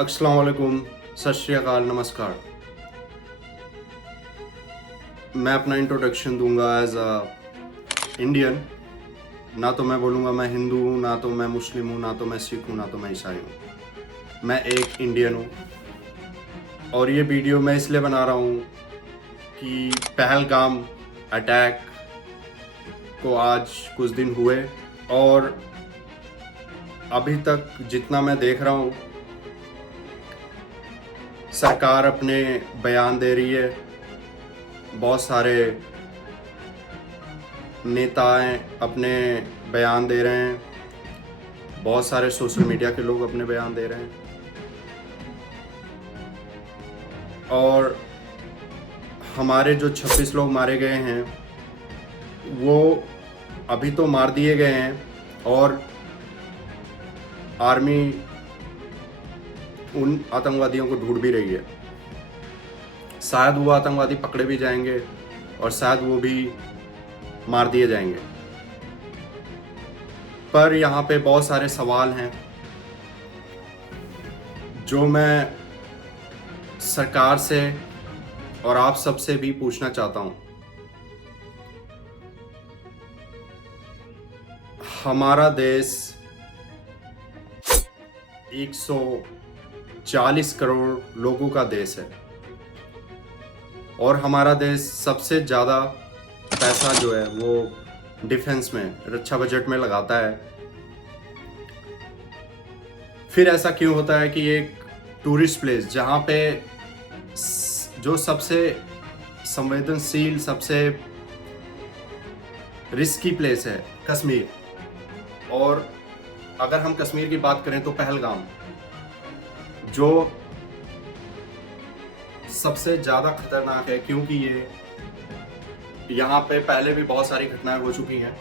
अस्सलाम वालेकुम, सत श्री अकाल, नमस्कार। मैं अपना इंट्रोडक्शन दूंगा एज अ इंडियन। ना तो मैं बोलूँगा मैं हिंदू हूँ, ना तो मैं मुस्लिम हूँ, ना तो मैं सिख हूँ, ना तो मैं ईसाई हूँ। मैं एक इंडियन हूँ और ये वीडियो मैं इसलिए बना रहा हूँ कि पहलगाम अटैक को आज कुछ दिन हुए और अभी तक जितना मैं देख रहा हूँ सरकार अपने बयान दे रही है, बहुत सारे नेताएं अपने बयान दे रहे हैं, बहुत सारे सोशल मीडिया के लोग अपने बयान दे रहे हैं और हमारे जो 26 लोग मारे गए हैं वो अभी तो मार दिए गए हैं और आर्मी उन आतंकवादियों को ढूंढ भी रही है। शायद वो आतंकवादी पकड़े भी जाएंगे और शायद वो भी मार दिए जाएंगे। पर यहाँ पे बहुत सारे सवाल हैं जो मैं सरकार से और आप सबसे भी पूछना चाहता हूँ। हमारा देश 140 करोड़ लोगों का देश है और हमारा देश सबसे ज़्यादा पैसा जो है वो डिफेंस में, रक्षा बजट में लगाता है। फिर ऐसा क्यों होता है कि एक टूरिस्ट प्लेस जहाँ पे जो सबसे संवेदनशील, सबसे रिस्की प्लेस है कश्मीर, और अगर हम कश्मीर की बात करें तो पहलगाम जो सबसे ज़्यादा खतरनाक है क्योंकि ये यहाँ पे पहले भी बहुत सारी घटनाएं हो चुकी हैं।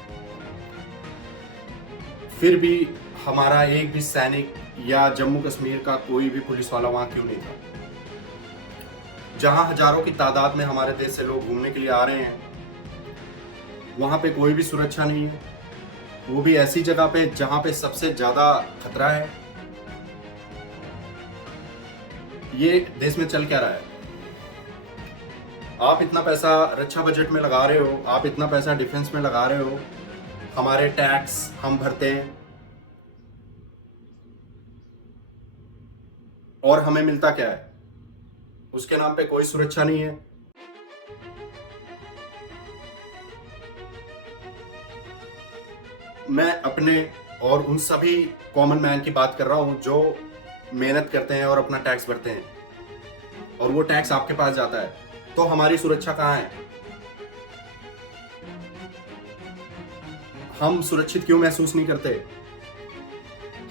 फिर भी हमारा एक भी सैनिक या जम्मू कश्मीर का कोई भी पुलिस वाला वहाँ क्यों नहीं था? जहाँ हजारों की तादाद में हमारे देश से लोग घूमने के लिए आ रहे हैं वहाँ पे कोई भी सुरक्षा नहीं है, वो भी ऐसी जगह पे जहाँ पे सबसे ज़्यादा खतरा है। ये देश में चल क्या रहा है? आप इतना पैसा रक्षा बजट में लगा रहे हो, आप इतना पैसा डिफेंस में लगा रहे हो, हमारे टैक्स हम भरते हैं और हमें मिलता क्या है? उसके नाम पे कोई सुरक्षा नहीं है। मैं अपने और उन सभी कॉमन मैन की बात कर रहा हूं जो मेहनत करते हैं और अपना टैक्स भरते हैं और वो टैक्स आपके पास जाता है, तो हमारी सुरक्षा कहाँ है? हम सुरक्षित क्यों महसूस नहीं करते?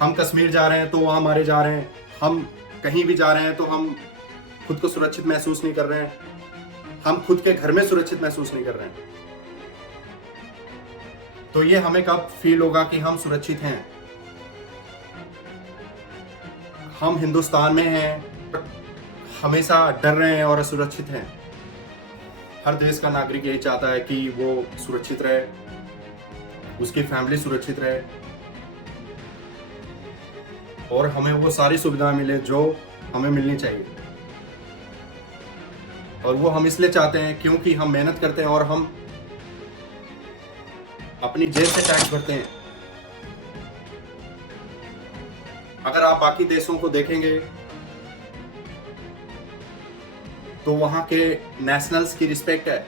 हम कश्मीर जा रहे हैं तो वहां मारे जा रहे हैं, हम कहीं भी जा रहे हैं तो हम खुद को सुरक्षित महसूस नहीं कर रहे हैं, हम खुद के घर में सुरक्षित महसूस नहीं कर रहे हैं। तो ये हमें कब फील होगा कि हम सुरक्षित हैं? हम हिंदुस्तान में हैं, हमेशा डर रहे हैं और असुरक्षित हैं। हर देश का नागरिक यही चाहता है कि वो सुरक्षित रहे, उसकी फैमिली सुरक्षित रहे और हमें वो सारी सुविधाएं मिले जो हमें मिलनी चाहिए। और वो हम इसलिए चाहते हैं क्योंकि हम मेहनत करते हैं और हम अपनी जेब से टैक्स भरते हैं। अगर आप बाकी देशों को देखेंगे तो वहां के नेशनल्स की रिस्पेक्ट है।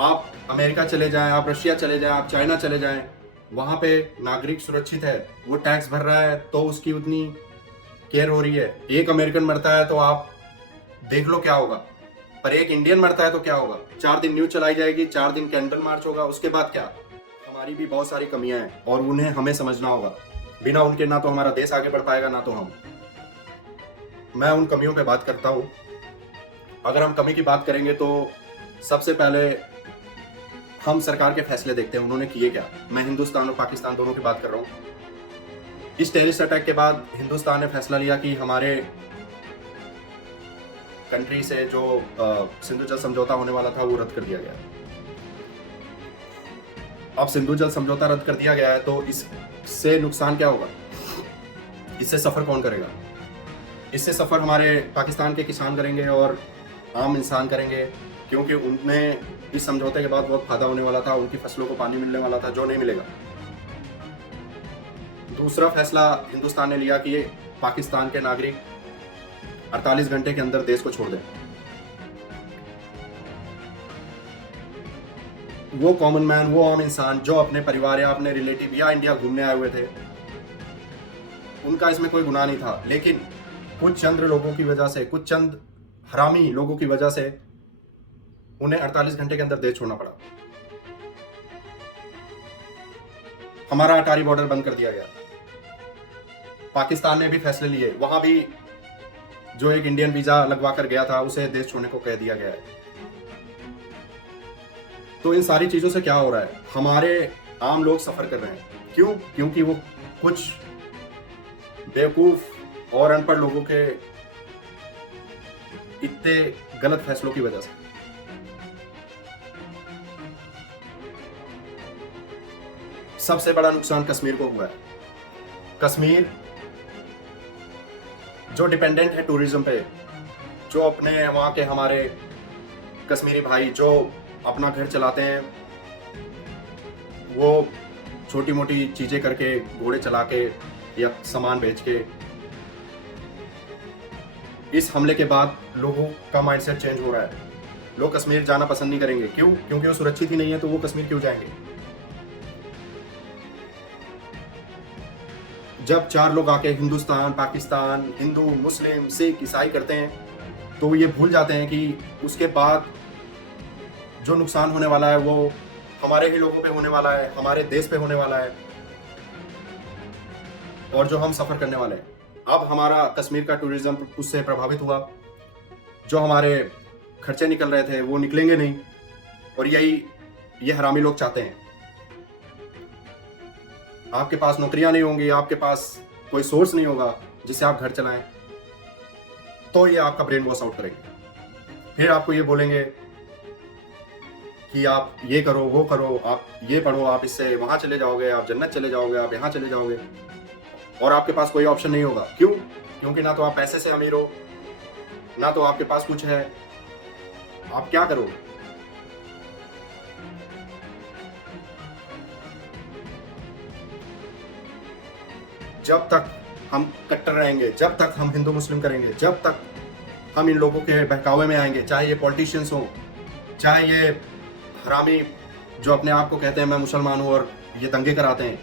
आप अमेरिका चले जाएं, आप रशिया चले जाएं, आप चाइना चले जाएं, वहां पे नागरिक सुरक्षित है, वो टैक्स भर रहा है तो उसकी उतनी केयर हो रही है। एक अमेरिकन मरता है तो आप देख लो क्या होगा, पर एक इंडियन मरता है तो क्या होगा? 4 दिन न्यूज चलाई जाएगी, 4 दिन कैंडल मार्च होगा, उसके बाद क्या? हमारी भी बहुत सारी कमियां हैं और उन्हें हमें समझना होगा। बिना उनके ना तो हमारा देश आगे बढ़ पाएगा, ना तो हम। मैं उन कमियों पे बात करता हूँ। अगर हम कमी की बात करेंगे तो सबसे पहले हम सरकार के फैसले देखते हैं, उन्होंने किए क्या। मैं हिंदुस्तान और पाकिस्तान दोनों की बात कर रहा हूँ। इस टेररिस्ट अटैक के बाद हिंदुस्तान ने फैसला लिया कि हमारे कंट्री से जो सिंधु जल समझौता होने वाला था वो रद्द कर दिया गया। अब सिंधु जल समझौता रद्द कर दिया गया है तो इससे नुकसान क्या होगा? इससे सफ़र कौन करेगा? इससे सफ़र हमारे पाकिस्तान के किसान करेंगे और आम इंसान करेंगे, क्योंकि उनमें इस समझौते के बाद बहुत फ़ायदा होने वाला था, उनकी फसलों को पानी मिलने वाला था जो नहीं मिलेगा। दूसरा फैसला हिंदुस्तान ने लिया कि ये पाकिस्तान के नागरिक 48 घंटे के अंदर देश को छोड़ दें। वो कॉमन मैन, वो आम इंसान जो अपने परिवार या अपने रिलेटिव या इंडिया घूमने आए हुए थे, उनका इसमें कोई गुनाह नहीं था, लेकिन कुछ चंद लोगों की वजह से, कुछ चंद हरामी लोगों की वजह से उन्हें 48 घंटे के अंदर देश छोड़ना पड़ा। हमारा अटारी बॉर्डर बंद कर दिया गया। पाकिस्तान ने भी फैसले लिए, वहां भी जो एक इंडियन वीजा लगवा कर गया था उसे देश छोड़ने को कह दिया गया है। तो इन सारी चीजों से क्या हो रहा है? हमारे आम लोग सफर कर रहे हैं। क्यों? क्योंकि वो कुछ बेवकूफ और अनपढ़ लोगों के इतने गलत फैसलों की वजह से। सबसे बड़ा नुकसान कश्मीर को हुआ है। कश्मीर जो डिपेंडेंट है टूरिज्म पे, जो अपने वहाँ के हमारे कश्मीरी भाई जो अपना घर चलाते हैं, वो छोटी मोटी चीज़ें करके, घोड़े चला के या सामान बेच के, इस हमले के बाद लोगों का माइंडसेट चेंज हो रहा है। लोग कश्मीर जाना पसंद नहीं करेंगे। क्यों? क्योंकि वो सुरक्षित ही नहीं है, तो वो कश्मीर क्यों जाएंगे? जब 4 लोग आके हिंदुस्तान, पाकिस्तान, हिंदू, मुस्लिम, सिख, ईसाई करते हैं, तो ये भूल जाते हैं कि उसके बाद जो नुकसान होने वाला है वो हमारे ही लोगों पे होने वाला है, हमारे देश पे होने वाला है, और जो हम सफ़र करने वाले हैं। अब हमारा कश्मीर का टूरिज्म उससे प्रभावित हुआ। जो हमारे खर्चे निकल रहे थे वो निकलेंगे नहीं, और ये हरामी लोग चाहते हैं। आपके पास नौकरियां नहीं होंगी, आपके पास कोई सोर्स नहीं होगा जिससे आप घर चलाएं, तो ये आपका ब्रेन वॉश आउट करेंगे। फिर आपको ये बोलेंगे कि आप ये करो, वो करो, आप ये पढ़ो, आप इससे वहां चले जाओगे, आप जन्नत चले जाओगे, आप यहाँ चले जाओगे, और आपके पास कोई ऑप्शन नहीं होगा। क्यों? क्योंकि ना तो आप पैसे से अमीर हो, ना तो आपके पास कुछ है। आप क्या करोगे? जब तक हम कट्टर रहेंगे, जब तक हम हिंदू मुस्लिम करेंगे, जब तक हम इन लोगों के बहकावे में आएंगे, चाहे ये पॉलिटिशियंस हो, चाहे ये हरामी जो अपने आप को कहते हैं मैं मुसलमान हूँ और ये दंगे कराते हैं।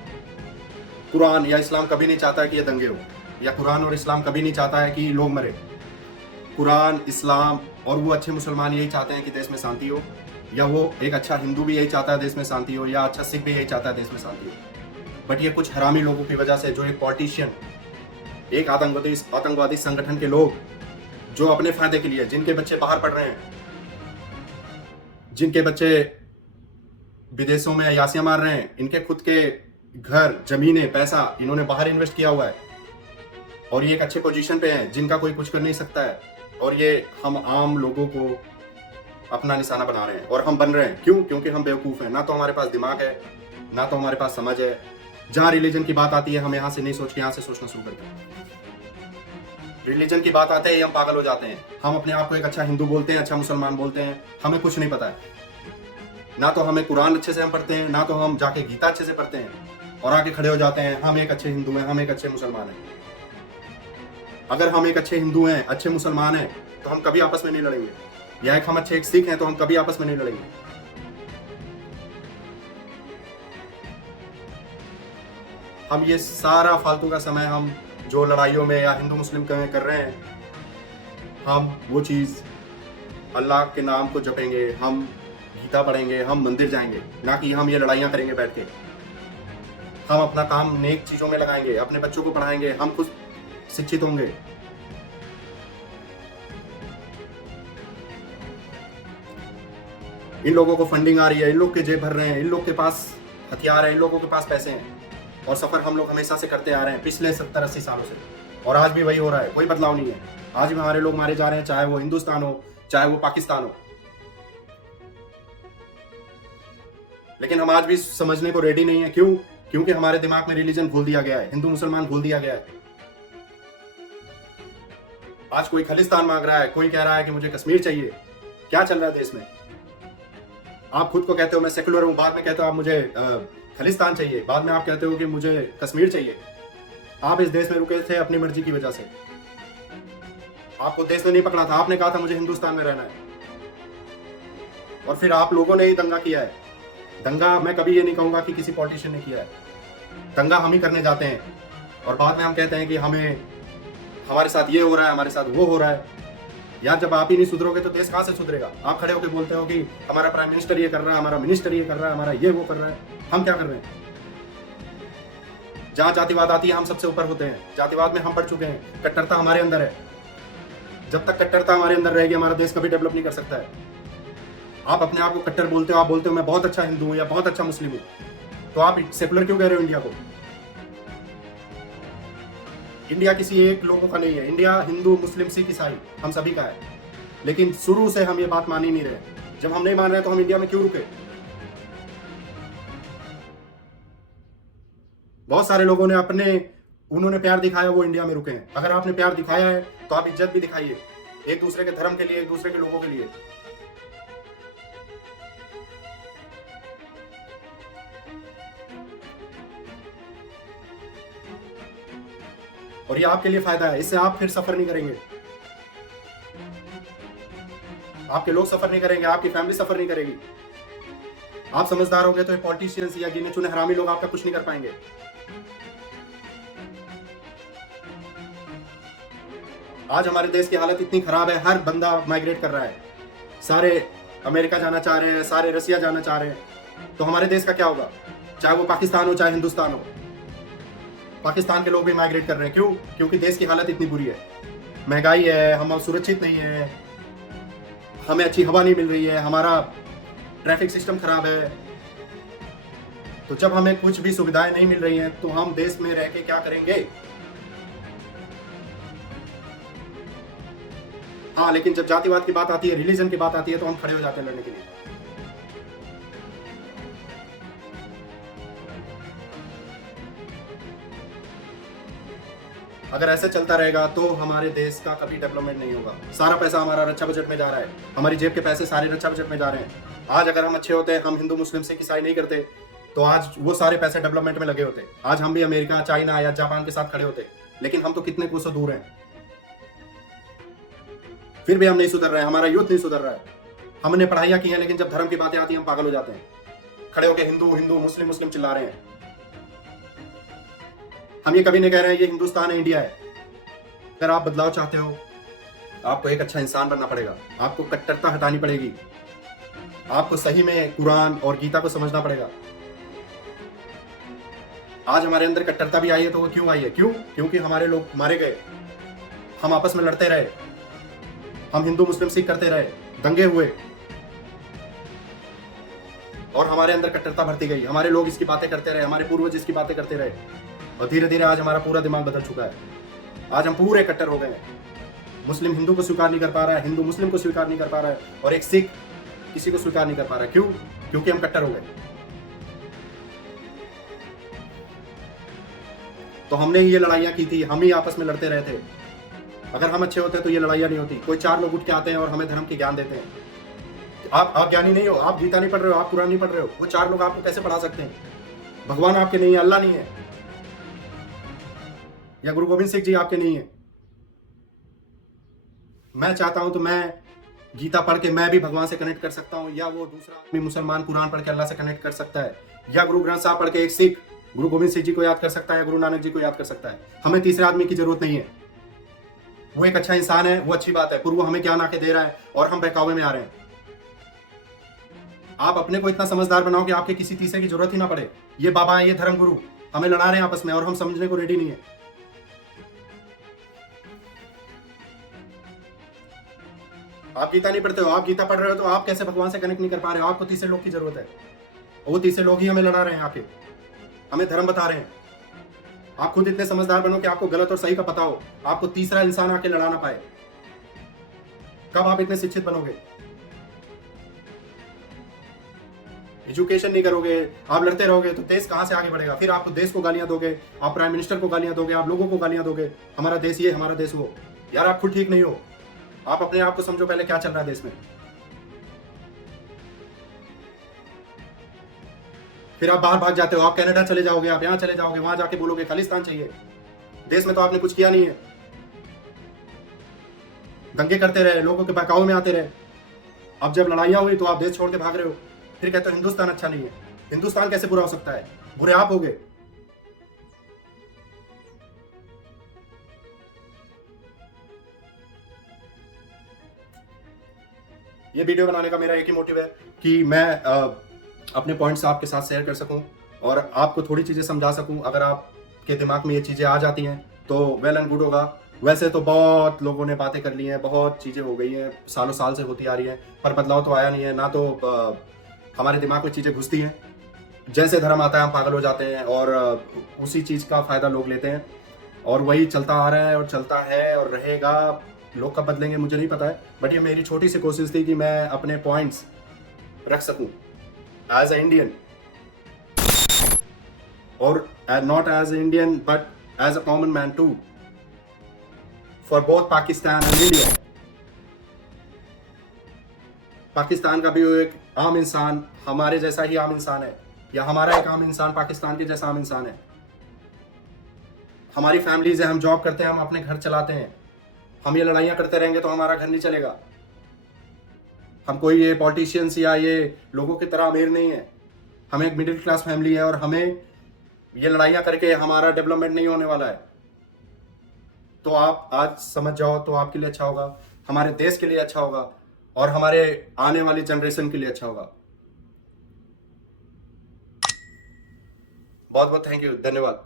कुरान या इस्लाम कभी नहीं चाहता है कि ये दंगे हो, या कुरान और इस्लाम कभी नहीं चाहता है कि लोग मरे। कुरान, इस्लाम और वो अच्छे मुसलमान यही चाहते हैं कि देश में शांति हो, या वो एक अच्छा हिंदू भी यही चाहता है देश में शांति हो, या अच्छा सिख भी यही चाहता है देश में शांति हो। बट ये कुछ हरामी लोगों की वजह से, जो एक पॉलिटिशियन, एक आतंकवादी संगठन के लोग, जो अपने फायदे के लिए, जिनके बच्चे बाहर पढ़ रहे हैं, जिनके बच्चे विदेशों में अयासियां मार रहे हैं, इनके खुद के घर, जमीनें, पैसा इन्होंने बाहर इन्वेस्ट किया हुआ है, और ये एक अच्छे पोजीशन पे हैं जिनका कोई कुछ कर नहीं सकता है, और ये हम आम लोगों को अपना निशाना बना रहे हैं, और हम बन रहे हैं। क्यों? क्योंकि हम बेवकूफ़ हैं। ना तो हमारे पास दिमाग है, ना तो हमारे पास समझ है। जहाँ रिलीजन की बात आती है हम यहाँ से नहीं सोच के यहाँ से सोचना शुरू करते हैं। रिलीजन की बात आते ही हम पागल हो जाते हैं। हम अपने आप को एक अच्छा हिंदू बोलते हैं, अच्छा मुसलमान बोलते हैं, हमें कुछ नहीं पता है। ना तो हमें कुरान अच्छे से हम पढ़ते हैं, ना तो हम जाके गीता अच्छे से पढ़ते हैं, और आके खड़े हो जाते हैं हम एक अच्छे हिंदू हैं, हम एक अच्छे मुसलमान हैं। अगर हम एक अच्छे हिंदू हैं, अच्छे मुसलमान हैं, तो हम कभी आपस में नहीं लड़ेंगे, या एक हम अच्छे एक सिख हैं तो हम कभी आपस में नहीं लड़ेंगे। हम ये सारा फालतू का समय हम जो लड़ाइयों में या हिंदू मुस्लिम कर रहे हैं, हम वो चीज़ अल्लाह के नाम को जपेंगे, हम गीता पढ़ेंगे, हम मंदिर जाएंगे, ना कि हम ये लड़ाइयाँ करेंगे बैठ के। हम अपना काम नेक चीज़ों में लगाएंगे, अपने बच्चों को पढ़ाएंगे, हम खुद शिक्षित होंगे। इन लोगों को फंडिंग आ रही है, इन लोग के जेब भर रहे हैं, इन लोग के पास हथियार है, इन लोगों के पास पैसे हैं, और सफ़र हम लोग हमेशा से करते आ रहे हैं पिछले 70-80 सालों से, और आज भी वही हो रहा है। कोई बदलाव नहीं है। आज भी हमारे लोग मारे जा रहे हैं, चाहे वो हिंदुस्तान हो, चाहे वो पाकिस्तान हो। लेकिन हम आज भी समझने को रेडी नहीं है। क्यों? क्योंकि हमारे दिमाग में रिलीजन घोल दिया गया है, हिंदू मुसलमान घोल दिया गया है। आज कोई खालिस्तान मांग रहा है, कोई कह रहा है कि मुझे कश्मीर चाहिए। क्या चल रहा है देश में? आप खुद को कहते हो मैं सेकुलर हूं, बाद में कहते हो आप मुझे खालिस्तान चाहिए, बाद में आप कहते हो कि मुझे कश्मीर चाहिए। आप इस देश में रुके थे अपनी मर्जी की वजह से। आपको देश ने नहीं पकड़ा था, आपने कहा था मुझे हिंदुस्तान में रहना है, और फिर आप लोगों ने ही दंगा किया है। दंगा मैं कभी ये नहीं कहूंगा कि किसी पॉलिटिशियन ने किया है। दंगा हम ही करने जाते हैं और बाद में हम कहते हैं कि हमारे साथ ये हो रहा है, हमारे साथ वो हो रहा है। यार जब आप ही नहीं सुधरोगे तो देश कहां से सुधरेगा? आप खड़े होकर बोलते हो कि हमारा प्राइम मिनिस्टर ये कर रहा है, हमारा मिनिस्टर ये कर रहा है, हमारा ये वो कर रहा है। हम क्या कर रहे हैं? जहां जातिवाद आती है हम सबसे ऊपर होते हैं। जातिवाद में हम बढ़ चुके हैं, कट्टरता हमारे अंदर है। जब तक कट्टरता हमारे अंदर रहेगी हमारा देश कभी डेवलप नहीं कर सकता है। आप अपने आप को कट्टर बोलते हो, आप बोलते हो मैं बहुत अच्छा हिंदू हूं या बहुत अच्छा मुस्लिम हूं, तो आप सेकुलर क्यों कह रहे हो इंडिया को? इंडिया किसी एक लोगों का नहीं है। इंडिया हिंदू, मुस्लिम, सिख, ईसाई हम सभी का है। लेकिन शुरू से हम ये बात मान ही नहीं रहे। जब हम नहीं मान रहे तो हम इंडिया में क्यों रुके? बहुत सारे लोगों ने उन्होंने प्यार दिखाया, वो इंडिया में रुके हैं। अगर आपने प्यार दिखाया है तो आप इज्जत भी दिखाइए, एक दूसरे के धर्म के लिए, एक दूसरे के लोगों के लिए। और ये आपके लिए फायदा है, इससे आप फिर सफर नहीं करेंगे, आपके लोग सफर नहीं करेंगे, आपकी फैमिली सफर नहीं करेगी। आप समझदार होंगे तो ये पॉलिटिशियंस या गिने चुने हरामी लोग आपका कुछ नहीं कर पाएंगे। आज हमारे देश की हालत इतनी खराब है, हर बंदा माइग्रेट कर रहा है। सारे अमेरिका जाना चाह रहे हैं, सारे रसिया जाना चाह रहे हैं। तो हमारे देश का क्या होगा? चाहे वो पाकिस्तान हो चाहे हिंदुस्तान हो। पाकिस्तान के लोग भी माइग्रेट कर रहे हैं। क्यों? क्योंकि देश की हालत इतनी बुरी है, महंगाई है, हम सुरक्षित नहीं है, हमें अच्छी हवा नहीं मिल रही है, हमारा ट्रैफिक सिस्टम खराब है। तो जब हमें कुछ भी सुविधाएं नहीं मिल रही हैं तो हम देश में रह के क्या करेंगे? हाँ, लेकिन जब जातिवाद की बात आती है, रिलीजन की बात आती है, तो हम खड़े हो जाते हैं लड़ने के लिए। अगर ऐसे चलता रहेगा तो हमारे देश का कभी डेवलपमेंट नहीं होगा। सारा पैसा हमारा रक्षा बजट में जा रहा है, हमारी जेब के पैसे सारे रक्षा बजट में जा रहे हैं। आज अगर हम अच्छे होते, हम हिंदू मुस्लिम सिख ईसाई नहीं करते, तो आज वो सारे पैसे डेवलपमेंट में लगे होते। आज हम भी अमेरिका, चाइना या जापान के साथ खड़े होते। लेकिन हम तो कितने कोसों दूर हैं, फिर भी हम नहीं सुधर रहे हैं, हमारा यूथ नहीं सुधर रहा है। हमने पढ़ाइयाँ की हैं, लेकिन जब धर्म की बातें आती हैं हम पागल हो जाते हैं। खड़े होकर हिंदू हिंदू, मुस्लिम मुस्लिम चिल्ला रहे हैं। हम ये कभी नहीं कह रहे हैं ये हिंदुस्तान है, इंडिया है। अगर आप बदलाव चाहते हो, आपको एक अच्छा इंसान बनना पड़ेगा, आपको कट्टरता हटानी पड़ेगी, आपको सही में कुरान और गीता को समझना पड़ेगा। आज हमारे अंदर कट्टरता भी आई है, तो वो क्यों आई है? क्योंकि हमारे लोग मारे गए, हम आपस में लड़ते रहे, हम हिंदू मुस्लिम सिख करते रहे, दंगे हुए, और हमारे अंदर कट्टरता भरती गई। हमारे लोग इसकी बातें करते रहे, हमारे पूर्वज इसकी बातें करते रहे, और धीरे धीरे आज हमारा पूरा दिमाग बदल चुका है। आज हम पूरे कट्टर हो गए हैं। मुस्लिम हिंदू को स्वीकार नहीं कर पा रहा है, हिंदू मुस्लिम को स्वीकार नहीं कर पा रहा है, और एक सिख किसी को स्वीकार नहीं कर पा रहा है। क्यों? क्योंकि हम कट्टर हो गए। तो हमने ये लड़ाइयाँ की थी, हम ही आपस में लड़ते रहे थे। अगर हम अच्छे होते तो ये लड़ाइयाँ नहीं होती। कोई चार लोग उठ के आते हैं और हमें धर्म के ज्ञान देते हैं। आप ज्ञानी नहीं हो, आप गीता नहीं पढ़ रहे हो, आप कुरान नहीं पढ़ रहे हो, वो चार लोग आपको कैसे पढ़ा सकते हैं? भगवान आपके नहीं है, अल्लाह नहीं है, या गुरु गोविंद सिंह जी आपके नहीं है। मैं चाहता हूं तो मैं गीता पढ़ के मैं भी भगवान से कनेक्ट कर सकता हूं, या वो दूसरा आदमी मुसलमान कुरान पढ़ के अल्लाह से कनेक्ट कर सकता है, या गुरु ग्रंथ साहब पढ़ के एक सिख गुरु गोविंद सिंह जी को याद कर सकता है, या गुरु नानक जी को याद कर सकता है। हमें तीसरे आदमी की जरूरत नहीं है। वो एक अच्छा इंसान है, वो अच्छी बात है, पर वो हमें ज्ञान आके दे रहा है और हम बहकावे में आ रहे हैं। आप अपने को इतना समझदार बनाओ कि आपके किसी तीसरे की जरूरत ही ना पड़े। ये बाबा है, ये धर्म गुरु हमें लड़ा रहे हैं आपस में, और हम समझने को रेडी नहीं है। आप गीता नहीं पढ़ते हो, आप गीता पढ़ रहे हो, तो आप कैसे भगवान से कनेक्ट नहीं कर पा रहे हो? आपको तीसरे लोग की जरूरत है, वो तीसरे लोग ही हमें लड़ा रहे हैं, आके हमें धर्म बता रहे हैं। आप खुद इतने समझदार बनो कि आपको गलत और सही का पता हो, आपको तीसरा इंसान आके लड़ा ना पाए। कब आप इतने शिक्षित बनोगे? एजुकेशन नहीं करोगे, आप लड़ते रहोगे, तो देश कहां से आगे बढ़ेगा? फिर आप देश को गालियां दोगे, आप प्राइम मिनिस्टर को गालियां दोगे, आप लोगों को गालियां दोगे, हमारा देश ये, हमारा देश वो। यार आप खुद ठीक नहीं हो, आप अपने आप को समझो पहले क्या चल रहा है देश में। फिर आप बाहर भाग जाते हो, आप कनाडा चले जाओगे, आप यहाँ चले जाओगे, वहां जाके बोलोगे खालिस्तान चाहिए। देश में तो आपने कुछ किया नहीं है, दंगे करते रहे, लोगों के बहकावे में आते रहे। अब जब लड़ाइयां हुई तो आप देश छोड़ के भाग रहे हो, फिर कहते हो हिंदुस्तान अच्छा नहीं है। हिंदुस्तान कैसे बुरा हो सकता है? बुरे आप हो गए। ये वीडियो बनाने का मेरा एक ही मोटिव है कि मैं अपने पॉइंट्स आपके साथ शेयर कर सकूं और आपको थोड़ी चीज़ें समझा सकूं। अगर आपके दिमाग में ये चीज़ें आ जाती हैं तो वेल एंड गुड होगा। वैसे तो बहुत लोगों ने बातें कर ली हैं, बहुत चीज़ें हो गई हैं, सालों साल से होती आ रही हैं, पर बदलाव तो आया नहीं है। ना तो हमारे दिमाग में चीज़ें घुसती हैं, जैसे धर्म आता है हम पागल हो जाते हैं और उसी चीज़ का फ़ायदा लोग लेते हैं और वही चलता आ रहा है और चलता है और रहेगा। लोग कब बदलेंगे मुझे नहीं पता है, बट ये मेरी छोटी सी कोशिश थी कि मैं अपने पॉइंट्स रख सकूं एज ए इंडियन, और not as a Indian but as a common man too, for both Pakistan and India. Pakistan का भी वो एक आम इंसान हमारे जैसा ही आम इंसान है, या हमारा एक आम इंसान पाकिस्तान के जैसा आम इंसान है। हमारी फैमिलीज है, हम जॉब करते हैं, हम अपने घर चलाते हैं। हम ये लड़ाइयाँ करते रहेंगे तो हमारा घर नहीं चलेगा। हम कोई ये पॉलिटिशियंस या ये लोगों की तरह अमीर नहीं है। हम एक मिडिल क्लास फैमिली है और हमें ये लड़ाइयाँ करके हमारा डेवलपमेंट नहीं होने वाला है। तो आप आज समझ जाओ तो आपके लिए अच्छा होगा, हमारे देश के लिए अच्छा होगा और हमारे आने वाली जनरेशन के लिए अच्छा होगा। बहुत बहुत थैंक यू, धन्यवाद।